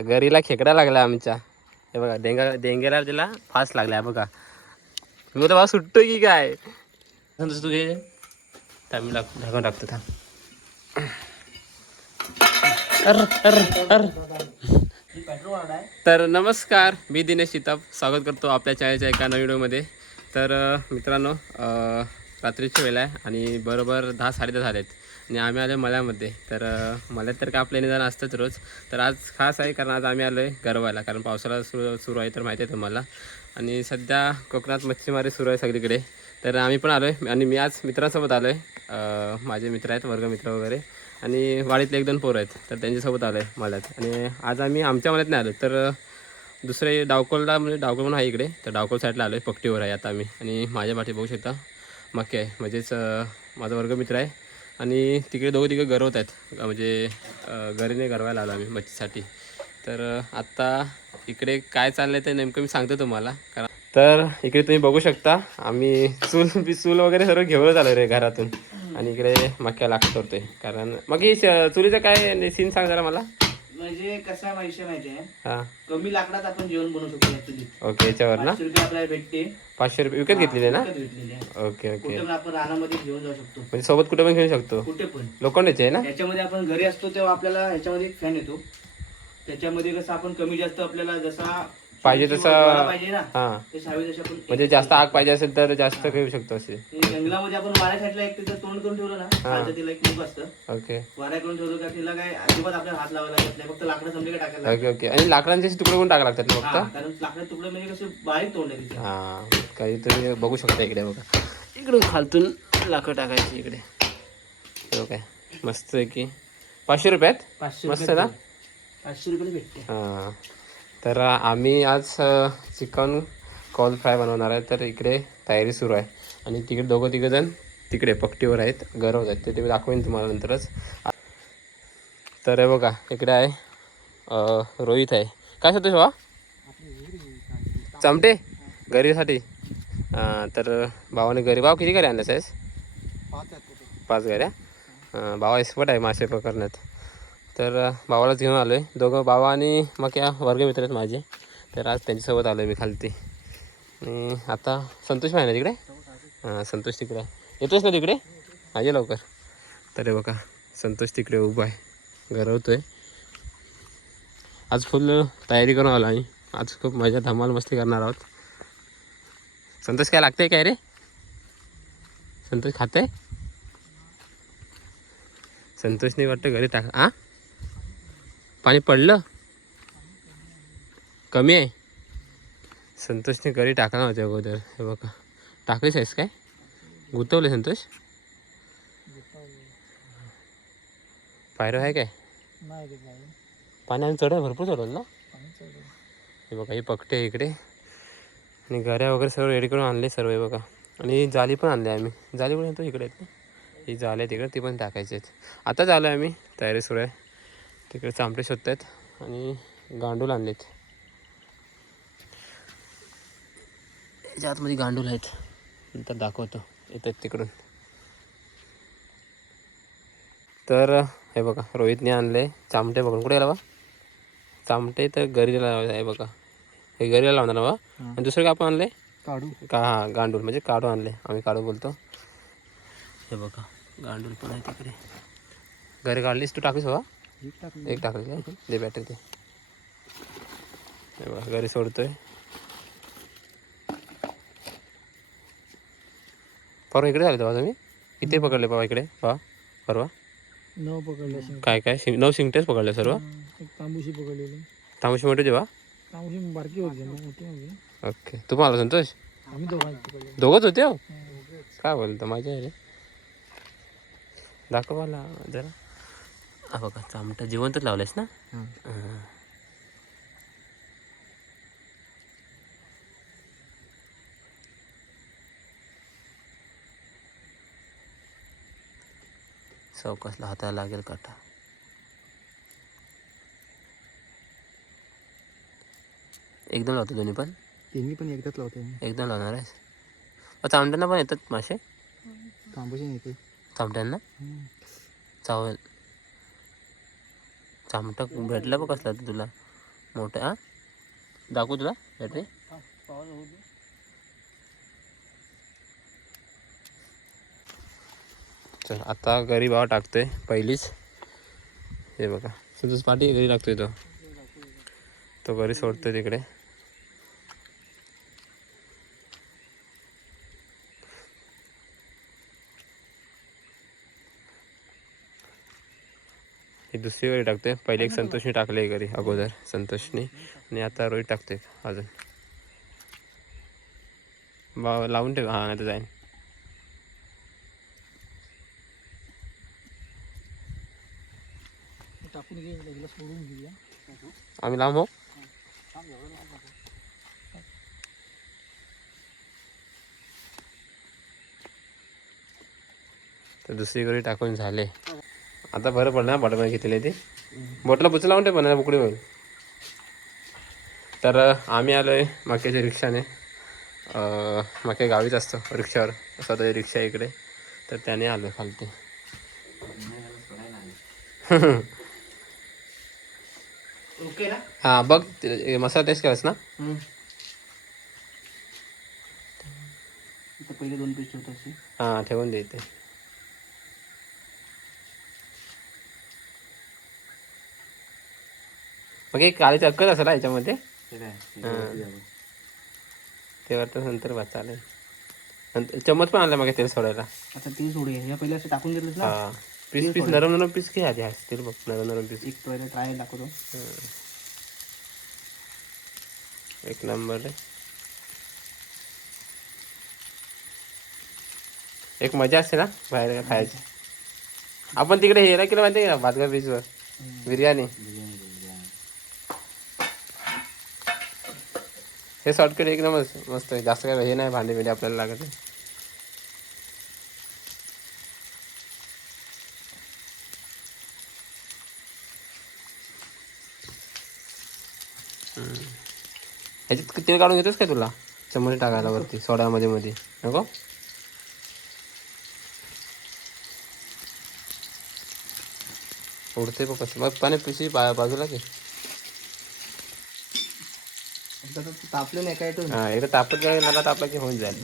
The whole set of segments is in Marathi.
गरीला खेकडा लागला आमच्या. हे बघा डेंगा डेंगेला तिला फास्ट लागला आहे बघा. मी तर बाबा सुटतोय की काय? तसं तू घे. मी लाग- ढाकून टाकतो था अर अर अर. तर नमस्कार मी दिनेश शिताप स्वागत करतो आपल्या चॅनलच्या एका नवीन व्हिडिओमध्ये तर मित्रांनो रात्रीची वेळ आहे आणि बरोबर दहा साडेदहा झालेत. आणि आम्ही आलो मळ्यामध्ये तर मल्यात मळ्यात तर का आपल्या निदान असतंच रोज. तर आज खास आहे कारण आज आम्ही आलो आहे गरवायला कारण पावसाळा सुरू सुरू आहे तर माहिती आहे तुम्हाला. आणि सध्या कोकणात मच्छीमारी सुरू आहे सगळीकडे. तर आम्ही पण आलो आहे आणि मी आज मित्रांसोबत आलो आहे माझे मित्र आहेत वर्गमित्र वगैरे. आणि वाडीतले एक दोन पोरं आहेत. तर त्यांच्यासोबत आलो आहे मळ्यात आणि आज आम्ही आमच्या मळ्यात नाही आलो. तर दुसरे डावकोलला म्हणजे डावकोल म्हणून आहे इकडे. तर डावकोल साईडला आलो आहे पकटीवर आहे आता आम्ही. आणि माझ्या पाठी बघू शकता. मक्के आहे म्हणजेच माझा वर्गमित्र आहे. आणि तिकडे दोघं तिघं गरवत आहेत म्हणजे घरीने गरवायला आलो आम्ही मच्छीसाठी. तर आत्ता इकडे काय चाललंय ते नेमकं मी सांगतो तुम्हाला. कारण तर इकडे तुम्ही बघू शकता आम्ही चूल बी चूल वगैरे सर्व घेऊनच आलो रे घरातून. आणि इकडे मक्या लाग करतोय कारण मग श- चुलीचं काय सीन सांग जरा मला. म्हणजे कसा विषय माहितीये हां. कमी लाकडात आपण जेवण बनवू शकतो ओके याच्यावर ना? पाचशे रुपये आपल्याला भेटते. पाचशे रुपये विकत घेतलेले ना? विकत घेतलेली आहे. Okay okay. कुठे पण आपण रानामध्ये घेऊन जाऊ शकतो. म्हणजे सोबत कुठे पण घेऊ शकतो? कुठे पण. लोखंडाचे आहे ना? त्याच्यामध्ये आपण घरी असतो तेव्हा आपल्याला ह्याच्यामध्ये एक फॅन येतो. त्याच्यामध्ये कसं आपण कमी जास्त आपल्याला जसा पाहिजे तसा- वारा पाहिजे ना हां. आपण म्हणजे जास्त आग पाहिजे असेल तर जास्त घेऊ शकतो असे. ते जंगलामध्ये आपण वाऱ्या साईडला एक त्याचं तोंड करून ठेवलं ना खालचं तिला एक मुख असतं. ओके. वाऱ्या करून ठेवलं का तिला काय अजिबात आपल्याला हात लावायला लागत नाही फक्त लाकडं समजे काय टाकायला. Okay okay. आणि लाकडांचे तुकडे पण टाका लागतात ना हा, फक्त कारण लाकडं तुकडे म्हणजे कसं बारीक तोंड आहे तिचं हां काही तुम्ही बघू शकता इकडे बघा. इकडून खालतून लाकड टाकायची इकडे. हो काय मस्त आहे की. पाचशे रुपयात? पाचशे मस्त रुपये ना? पाचशे रुपये भेटते. हां. तर आम्ही आज चिकन कॉल फ्राय बनवणार आहे. तर इकडे तयारी सुरू आहे. आणि तिकडे दोघं तिघं जण तिकडे पट्टीवर आहेत. गरवत आहेत ते ते दाखवेन तुम्हाला नंतरच. तर हे बघा इकडे आहे रोहित आहे. काय सांगतो बा चमटे? गरीसाठी तर भावाने गरी भाव किती गरी आणल्यास आहेस? पाच गाड्या भावा एक्सपर्ट आहे मासे पकडण्यात. तर भावालाच घेऊन आलो आहे दोघं बाबा आणि मग या वर्गमित्र आहेत माझे. तर आज त्यांच्यासोबत आलो आहे मी खालती. आणि आता संतोष आहे ना तिकडे? हां संतोष तिकडे येतोच ना तिकडे? हा ये लवकर. तर बघा संतोष तिकडे उभा आहे. गरवतो आहे आज फुल तयारी करून आलो आम्ही. आज खूप मजा धमाल मस्ती करणार आहोत. संतोष काय लागतंय काय रे? संतोष खाते संतोषने वाटतं घरी टाक आ? पाणी पडलं? कमी आहे. संतोषने घरी टाकला नव्हते अगोदर. हे बघा. टाकलीस आहेस काय? गुतवले संतोष? पायरो आहे काय? पाणी आम्ही चढव भरपूर चढवलं ना? हे बघा ही पकटे इकडे. आणि घऱ्या वगैरे सर्व रेडी करून आणले सर्व हे बघा. आणि जाली पण आणली आम्ही. जाली पण येतो इकडे आहेत ना? ही जाली आहे तिकडे ती पण टाकायची आहेत. आलो आहे आम्ही. तयारी सुरू आहे. तिकडे चांपले शोधत आहेत आणि गांडूल आणलेत. याच्या आतमध्ये गांडूल आहेत. नंतर दाखवतो. येतात तिकडून. तर हे बघा रोहितने आणले चामटे बघून. कुठे गेला बा? चामटे तर गरीला आहे बघा. हे गरीला लावणार ना बा आणि दुसरं काय आपण आणले? काढू. का हा गांडूल. म्हणजे काढू आणले. आम्ही काढू बोलतो. हे बघा. गांडूल पण आहे तिकडे. घरी काढलीस तू टाकलीस बा. एक टाकली दे बॅटरी ते. घरी सोडतोय. परवा इकडे झाले तेव्हा तुम्ही? किती पकडले बाबा इकडे? बा परवा? न पकडले काय काय? शिंग नऊ शिंगटेच पकडले सर्व? तांबूशी पकडलेली. तामशी मोठे जेव्हा तांबूशी बारकी होती ओके. संतोष? आम्ही दोघांनी पकडले दोघंच होते हो? काय बोलतो माझ्या रे. दाखव मला जरा. हा बघा चामटा जिवंतच लावलायस ना. चौकसला हाताला लागेल काटा. एकदम लावतो दोन्ही पण? तिन्ही पण एकदाच लावते एकदम लावणार आहेस? चामट्यांना पण येतात मासे? तांबूशी येते. चामट्यांना चावल. चामटा भेटला बघ कसला तर तुला. मोठं हा? दाखवू तुला? भेटते चल आता घरी भाव टाकतोय पहिलीच. हे बघा. तुझंच पाठी घरी टाकतोय तो. तो घरी सोडतोय तिकडे. ही दुसरी घरी टाकतोय. पहिले एक संतोषने टाकले घरी अगोदर संतोषने. आणि आता रोहित टाकतोय अजून. बा लावून ठेव. हा नाही तर जाईन आम्ही लांब हो. तर दुसरी घरी टाकून झाले. आता बरं पडलं ना बॉटल घेतले ते. बोटला पुचला लावून ठेव पण बुकडी होईल तर आम्ही आलो आहे मक्याच्या रिक्षाने मक्या गावीच असतो रिक्षावर. स्वतःची रिक्षा आहे इकडे. तर त्याने आलो खालती ओके ना? हां बघ मसाला टेस्ट करायचं ना? पहिले दोन पीस ठेवतो हां ठेवून दे मग एक काळी चक्कर असेल याच्यामध्ये. ते वाटतं नंतर नंतर चम्मच पण आणला मग तेल सोडायला. आता ते सोडूया या. पहिले असं टाकून दिलं ना? पीस पीस नरम नरम पीस घे आधी असतील बघ नरम नरम पीस. एक पहिले ट्राय दाखवतो. एक नंबर एक मजा असते ना बाहेर खायची. आपण तिकडे हेरा केलं माहिती का? भातगा बीचवर बिर्याणी. हे शॉर्टकट एकदमच मस्त आहे. जास्त काय हे नाही भांडे बिंडे आपल्याला लागत नाही. हम्म. ह्याच्यात तेल काढून घेतोस काय तुला? चमचे टाकायला वरती सोड्यामध्ये मध्ये नको? उडते बघ कसं. मग पाणी पिशी बा बाजूला की तापलं नाही काय हा एकदा तापत जाईल मला तापला की होऊन जाईल.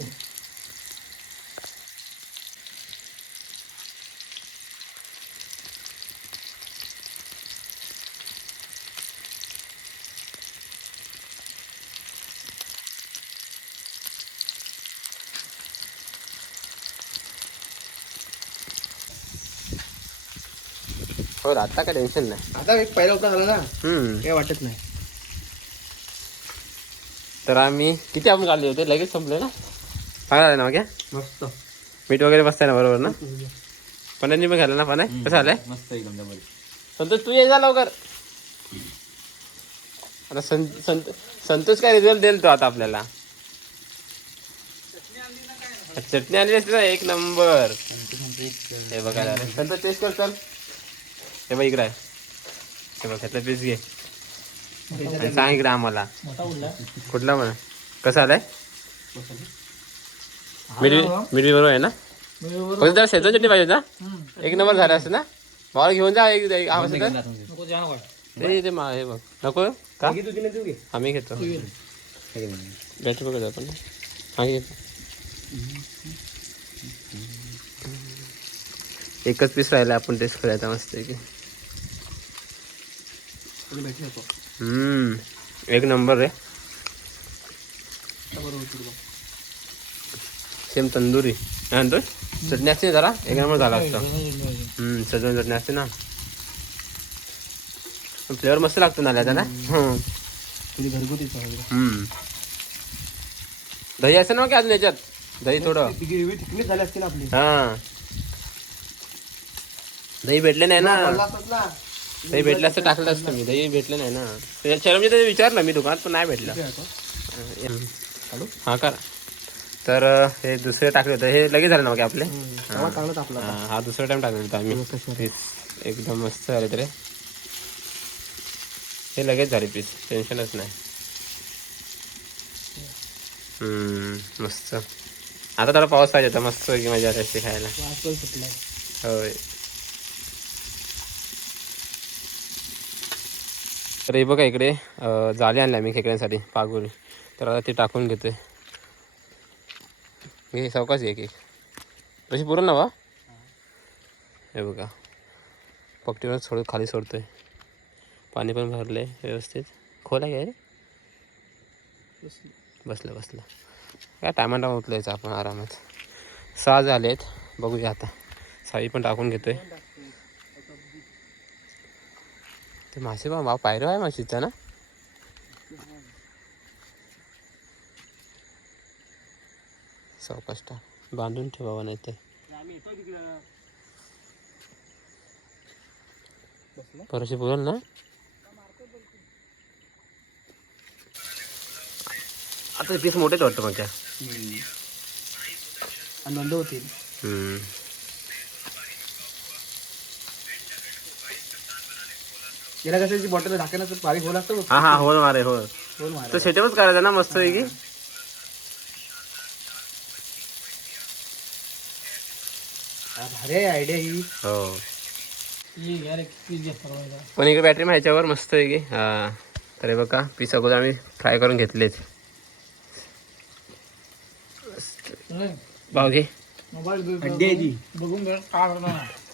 हो आता काय टेन्शन नाही. आता एक पहिला उठा झाला ना हम्म. काय वाटत नाही. तर आम्ही किती आपण काढले होते? लगेच संपले ना? चांगला आलं ना मग. मस्त. मीठ वगैरे बसतंय ना बरोबर ना? पण्यांनी पण घालं ना पण कसं आलंय? मस्त एकदम डबल. संतोष तू ये जा लवकर. आता सं संत संतोष काय रिझल्ट देईल तो आता आपल्याला? चटणी आणली असते ना एक नंबर. हे बघा झालं. संतोष टेस्ट कर चल. हे बघ इकडे हे बघ ह्यातला पीस घे. आणि सांग इकडे आम्हाला. मोठा उडला कुठला म्हणा कसं आलाय? मिरवी मिरवी बरोबर आहे ना? फक्त त्याला शेजवान चटणी पाहिजे होता? एक नंबर झाला असतं ना? भावाला घेऊन जा एक ते हे बघ. नको? का? आम्ही घेतो बॅटरी बघत आपण. हा घेतो. एकच पीस राहिला आपण टेस्ट करायचा मस्त की हम्म एक नंबर तुला सेम तंदुरी। म्हणतोय चटणी असते जरा? एक नंबर झाला असतं हम्म सजवून चटणी असते ना। फ्लेवर मस्त लागतो नाल्याचा ना हम्म. घरगुतीच आहे हम्म। दही असं ना की अजून याच्यात दही थोडं। हा। दही भेटले नाही ना। दही भेटलं असतं टाकलं असतं मी. दही भेटलं नाही ना. शरमजी ते विचारलं मी दुकानात पण नाही भेटलं. हा करा. तर हे दुसरे टाकले होते. हे लगेच झाले ना मग आपले? हा. हा दुसरा टाइम टाकले होता आम्ही. एकदम मस्त झाले तरी. हे लगेच झाले पीस टेन्शनच नाही. मस्त. आता थोडा पाऊस पाहिजे होता. मस्त की मजा असते खायला. होय. तर हे बघा इकडे अं, आणल्या मी खेकड्यांसाठी पागोरी तर आता ते टाकून घेतोय. हे सावकाश एक एक. तशी पुरण ना वा हे बघा. पकटीवर सोड खाली सोडतोय. पाणी पण भरले व्यवस्थित. खोला काय रे? बसलं बसलं. काय टायमा उठलायचं आपण आरामात. सहा झालेत. बघूया आता. साई पण टाकून घेतोय. ते मासे बा बा पायरो आहे माशीचा ना टाक बांधून ठेवावा नाही ते परशी बोल ना आता पीस मोठेच वाटतं आणि बंद होतील याला कसं बॉटल झाकण्याचं बारीक असतं बघ. हा हा हो मारे हो. होल मारा. तो सेटअपच करायचा ना मस्त आहे की भारी आयडिया ही. हो. पण इकडे बॅटरी ह्याच्यावर मस्त आहे की हा. तर बघा पीस अगोदर आम्ही फ्राय करून घेतलेत. भाऊ घे. बघून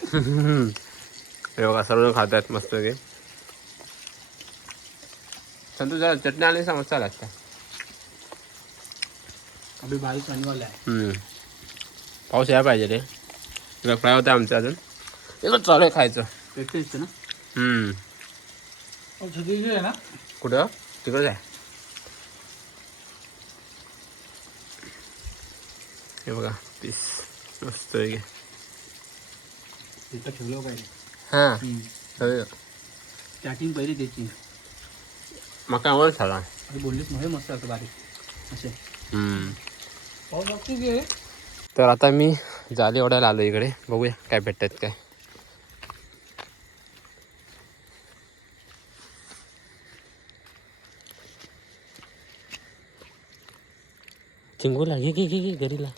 सर्व खातात मस्त की संतू जरा चटणी आणि सांग मस्त लागतं. अभि बारीक पाणीवाला आहे. हम्म. पाऊस यायला पाहिजे रे. इकडे फ्राय होतं आमचं अजून? इकडं चालू आहे खायचं. पेटतं दिसतं ना? हम्म. छत्री आहे ना? कुठं? तिकडंच आहे हे बघा पीस. मस्त आहे. की तिथं ठेवलं पाहिजे. हां. हो. स्टार्टिंग पहिली त्याची. मका आवड झाला अरे बोललीच नव्हे मस्त बारीक असे हम्म. पाऊस लागतो की तर आता मी जाली ओढायला आलो इकडे बघूया काय भेटतात काय चिंगूला घे घे घे घे घरीला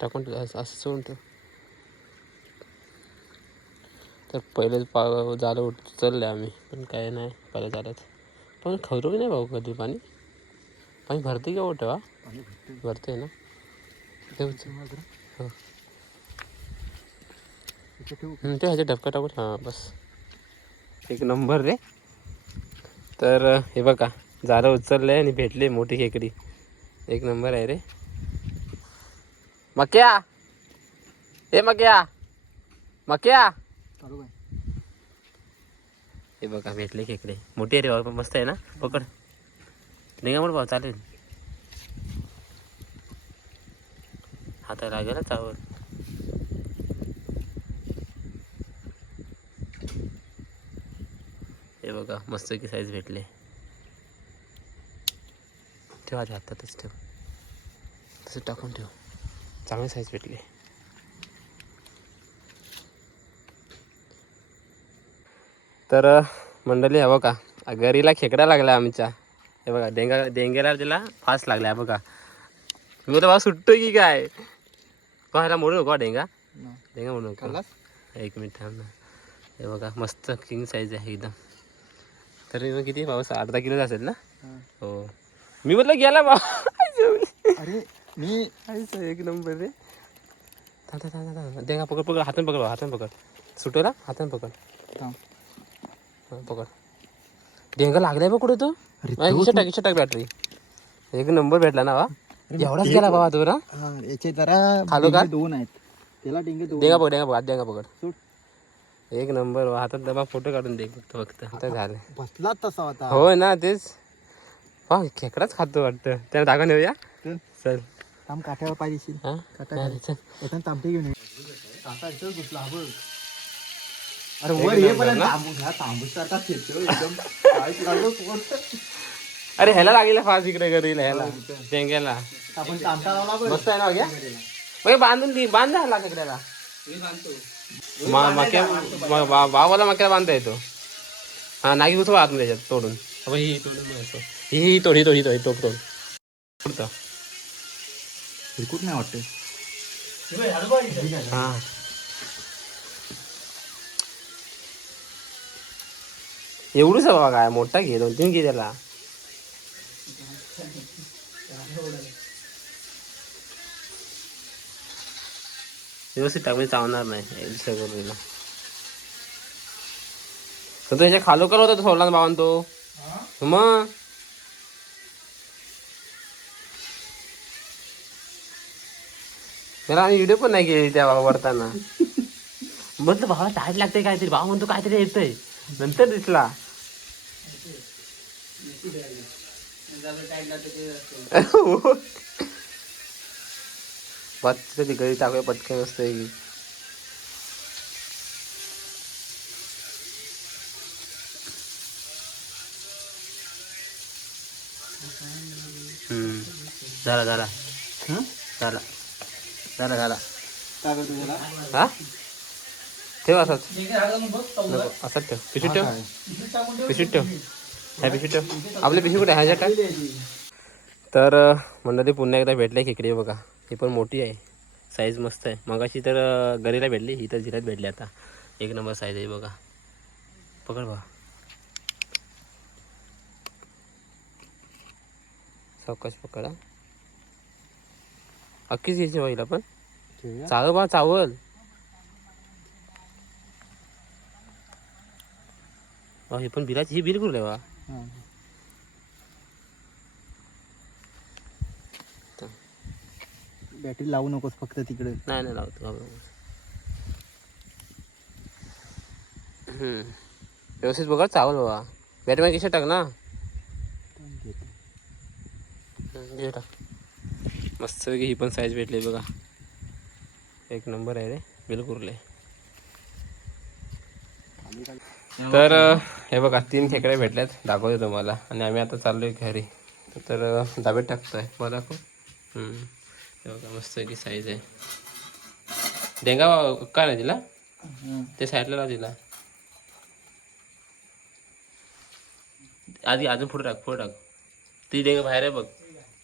टाकून ठेव, असं असं सोडून ठेव तर पहिले पा झालं उचललं आम्ही पण काय नाही पहिलं झालं. पण खवरो की नाही भाऊ कधी पाणी? पाणी भरते का ठेवा भरते. ना? ते. हो. ते ह्याच्या डबका टाकून हां बस. एक नंबर रे. तर हे बघा झालं उचललंय आणि भेटले मोठी खेकडी. एक नंबर आहे रे. मक्या! ए मक्या! मक्या! हे बघा भेटले खेकडे मोठी आहे रे बाबा, मस्त आहे ना? पकड. निघा म्हणून भाऊ चालेल. हाता लागेल ना चावल. हे बघा मस्त की साईज भेटले. ठेवा हातातच ठेव. तसं टाकून ठेव. चांगली साईज भेटली. तर मंडळी हवं का घरीला खेकडा लागला आमच्या. हे बघा डेंगा डेंगेला तिला फास्ट लागला आहे बघा. मी बोलतो बाबा सुटतोय की काय? ह्याला मोडू नको डेंगा डेंगा मोडू नको. एक मिनिट थांब ना. हे बघा मस्त किंग साईज आहे एकदम. तरी मग किती? पाऊस अर्धा किलो असेल ना? हो. मी म्हटलं गेला बा अरे मी एक नंबर रे. थांब थांब थांब थांब. डेंगा पकड पकड. हाताने पकड हाताने पकड. सुटवला? हाताने पकड. थांब. पकड डेंगा लागलाय बघ कुठे तू? टाक टाक बॅटरी एक नंबर भेटला ना बा. एवढाच गेला बाबा तू ना हा याचे जरा खालो का? डिंगे दोन आहेत. त्याला डिंगे पकड डेंगा पकड डेंगा पकड. एक नंबर बा. हातात डबा फोटो काढून दे फक्त फक्त आता झालं. बसला तसा होता हो ना तेच. पा खेकडाच खातो वाटतं. त्याला दाखवून येऊया चल. थांब काठ्यावर पाहिजे हा? घेऊन इथंच घुसला हा बघ. अरे वर ये पण तांबू ह्या तांबूस सारखा खेचतो एकदम। काय लागलो पोट. अरे ह्याला लागेल फास्ट इकडे घरीला ह्याला आपण लावला मस्त आहे ना मग बांधून दे बाँध झाला खेकड्याला मा- मक्या म- बा- भावाला मक्याला बांधता येतो हा नागी घुसवा आतमध्ये त्याच्यात तोडून। अबे ही तोडून असं. ही ही तोड ही तोड ही तोड ही तोड तोड। तोडतं. हिरकूट नाही वाटतं हा। एवढंच बाबा काय? मोठा घे दोन तीन घे त्याला. व्यवस्थित टाकून चावणार नाही करून तर तो ह्याच्या खालो कर होता तो सोडला बाबांन तो. मग? त्याला आणि व्हिडिओ पण नाही केली त्या वरताना म्हटलं भावा टाईट लागते काहीतरी. भावा म्हणतो काहीतरी येतंय. नंतर दिसला. बस ती गळी टाकूया पटकन असतं की हम्म. झाला झाला. झाला. झाला झाला. हा? ठेव असंच. नको असंच ठेव. पिशवीत ठेव. टाकून ठेव. ह्या पिशवीत ठेव. आपली पिशवी कुठे ह्याच्यात टाक तर मंडळी पुन्हा एकदा भेटले खेकडे बघा. ही पण मोठी आहे. साईज मस्त आहे. मगाशी तर गरीला भेटली. ही तर जिऱ्यात भेटली आता. एक नंबर साईज आहे बघा. पकड बघा. सावकाश पकडा. अक्कीच घ्यायची बा हिला पण. चावल बा चावल. ही पण बिलाची ही बिलकुल आहे वा बॅटरी लावू नकोस फक्त तिकडे नाही नाही लावतो घाबरू नकोस. व्यवस्थित बघा चावल बाबा बॅटरी मध्ये कशा टाक ना घे टाक मस्त ही पण साईज भेटली बघा एक नंबर आहे रे बिलकुल आहे तर हे बघा तीन खेकडे भेटल्यात दाखवते तुम्हाला. आणि आम्ही आता चाललोय घरी. तर दाबेत टाकतोय. मला दाखव हम्म. हे बघा मस्त की साईज आहे डेंगा काय नाही दिला? ते साईडला लाव दिला. आधी अजून पुढे टाक पुढे टाक. ती डेंगा बाहेर आहे बघ.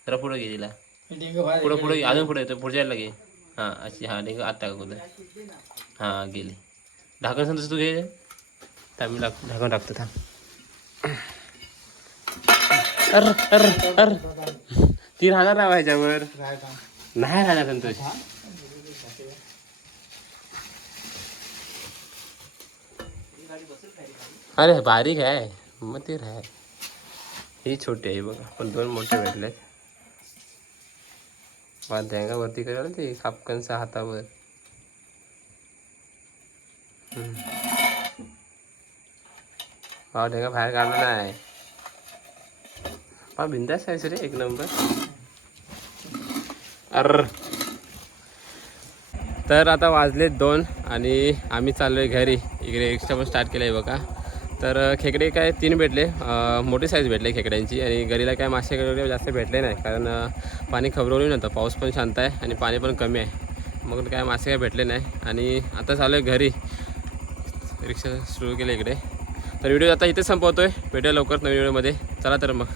जरा पुढे घे तिला. हे पुढे पुढे अजून पुढे येतो पुढच्या ला घे. हां अशी हां डेंगा आत टाक हां गेली. ढाकण सांगतोस तू घे. टाक ढाकण टाकतो थांब अर अर अर ती राहणार ना ह्याच्यावर नाही राहणार संतोष अरे बारीक आहे मग ते राह ही छोटी आहे बघा पण दोन मोठे भेटले मला वरती करायला ते हातावर पाव हा ढेंगा बाहेर काढला नाही पा बिंदास आहे रे एक नंबर अर तर आता वाजलेत दोन आणि आम्ही चाललो आहे घरी. इकडे रिक्षा पण स्टार्ट केलं आहे बघा. तर खेकडे काय तीन भेटले. मोठी साईज भेटले खेकड्यांची आणि घरीला काय मासे वगैरे जास्त भेटले नाही. कारण पाणी खबरवलं नव्हतं. पाऊस पण शांत आहे आणि पाणी पण कमी आहे. मग काय मासे काय भेटले नाही. आणि आता चालू आहे घरी. रिक्षा सुरू केलं इकडे. तर व्हिडिओ आता इथे संपवतो आहे भेटूया लवकर नवीन व्हिडिओमध्ये. चला तर मग.